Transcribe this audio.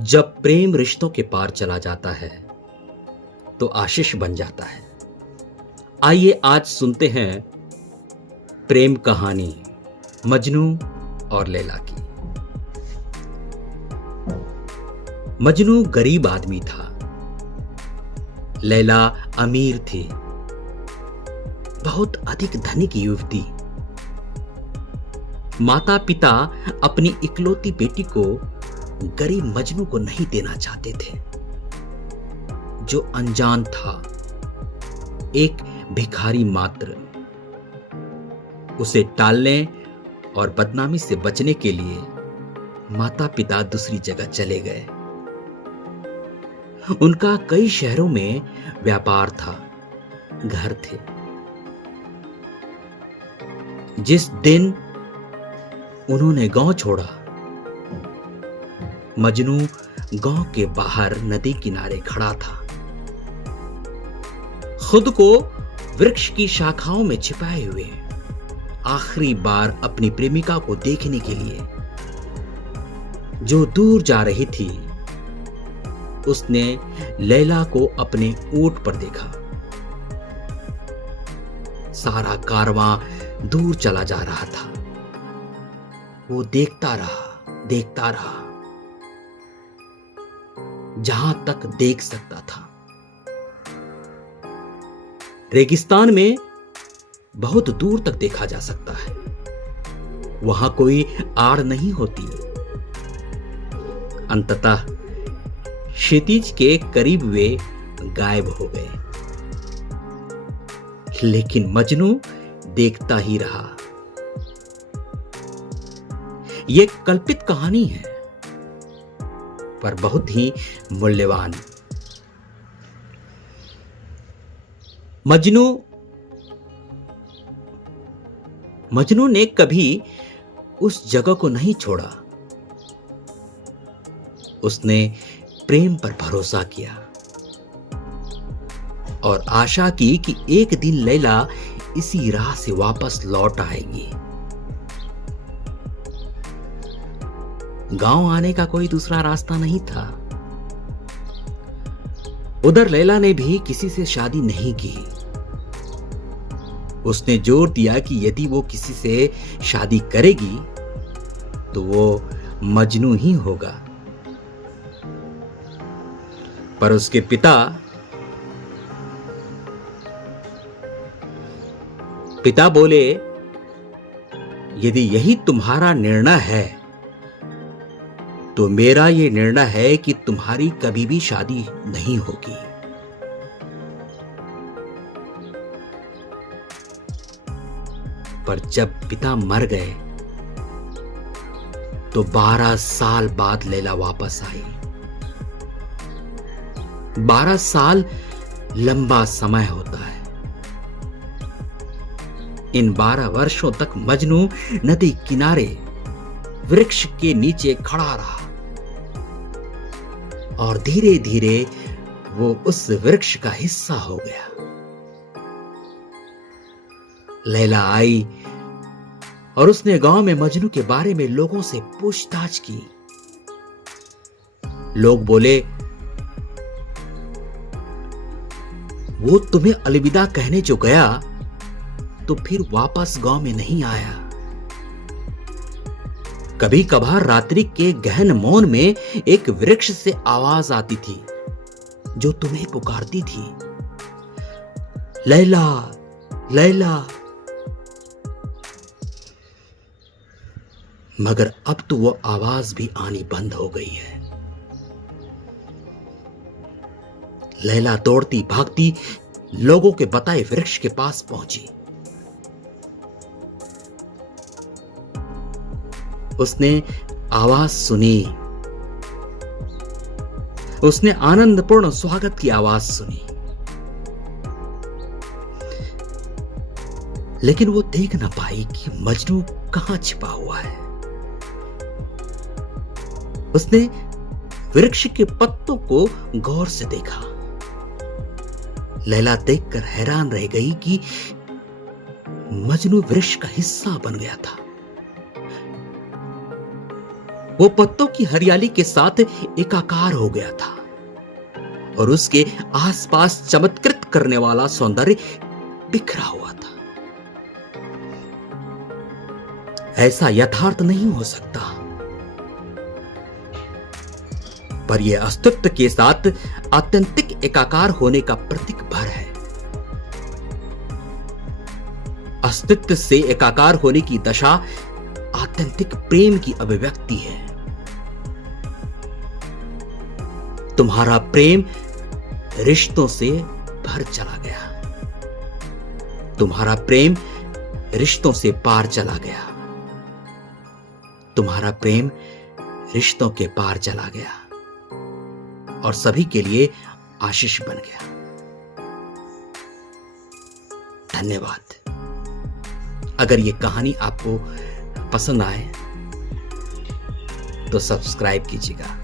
जब प्रेम रिश्तों के पार चला जाता है तो आशीष बन जाता है। आइए आज सुनते हैं प्रेम कहानी मजनू और लैला की। मजनू गरीब आदमी था, लैला अमीर थी, बहुत अधिक धनिक युवती। माता पिता अपनी इकलौती बेटी को गरीब मजनू को नहीं देना चाहते थे, जो अनजान था, एक भिखारी मात्र। उसे टालने और बदनामी से बचने के लिए माता पिता दूसरी जगह चले गए। उनका कई शहरों में व्यापार था, घर थे। जिस दिन उन्होंने गांव छोड़ा, मजनू गांव के बाहर नदी किनारे खड़ा था, खुद को वृक्ष की शाखाओं में छिपाए हुए, आखिरी बार अपनी प्रेमिका को देखने के लिए। जो दूर जा रही थी, उसने लैला को अपने ऊंट पर देखा। सारा कारवां दूर चला जा रहा था। वो देखता रहा, जहां तक देख सकता था। रेगिस्तान में बहुत दूर तक देखा जा सकता है, वहां कोई आड़ नहीं होती। अंततः क्षितिज के करीब वे गायब हो गए, लेकिन मजनू देखता ही रहा। यह कल्पित कहानी है, पर बहुत ही मूल्यवान। मजनू ने कभी उस जगह को नहीं छोड़ा। उसने प्रेम पर भरोसा किया और आशा की कि एक दिन लैला इसी राह से वापस लौट आएगी। गांव आने का कोई दूसरा रास्ता नहीं था। उधर लैला ने भी किसी से शादी नहीं की। उसने जोर दिया कि यदि वो किसी से शादी करेगी तो वो मजनू ही होगा। पर उसके पिता बोले, यदि यही तुम्हारा निर्णय है तो मेरा यह निर्णय है कि तुम्हारी कभी भी शादी नहीं होगी। पर जब पिता मर गए तो 12 साल बाद लैला वापस आई। 12 साल लंबा समय होता है। इन 12 वर्षों तक मजनू नदी किनारे वृक्ष के नीचे खड़ा रहा और धीरे धीरे वो उस वृक्ष का हिस्सा हो गया। लैला आई और उसने गांव में मजनू के बारे में लोगों से पूछताछ की। लोग बोले, वो तुम्हें अलविदा कहने जो गया तो फिर वापस गांव में नहीं आया। कभी कभार रात्रि के गहन मौन में एक वृक्ष से आवाज आती थी जो तुम्हें पुकारती थी, लैला, लैला। मगर अब तो वो आवाज भी आनी बंद हो गई है। लैला दौड़ती भागती लोगों के बताए वृक्ष के पास पहुंची। उसने आवाज सुनी। उसने आनंदपूर्ण स्वागत की आवाज सुनी, लेकिन वो देख ना पाई कि मजनू कहां छिपा हुआ है। उसने वृक्ष के पत्तों को गौर से देखा। लैला देखकर हैरान रह गई कि मजनू वृक्ष का हिस्सा बन गया था। वो पत्तों की हरियाली के साथ एकाकार हो गया था और उसके आसपास चमत्कृत करने वाला सौंदर्य बिखरा हुआ था। ऐसा यथार्थ नहीं हो सकता, पर यह अस्तित्व के साथ आत्यंतिक एकाकार होने का प्रतीक भर है। अस्तित्व से एकाकार होने की दशा आत्यंतिक प्रेम की अभिव्यक्ति है। तुम्हारा प्रेम रिश्तों से भर चला गया, तुम्हारा प्रेम रिश्तों से पार चला गया, तुम्हारा प्रेम रिश्तों के पार चला गया और सभी के लिए आशीष बन गया। धन्यवाद। अगर ये कहानी आपको पसंद आए तो सब्सक्राइब कीजिएगा।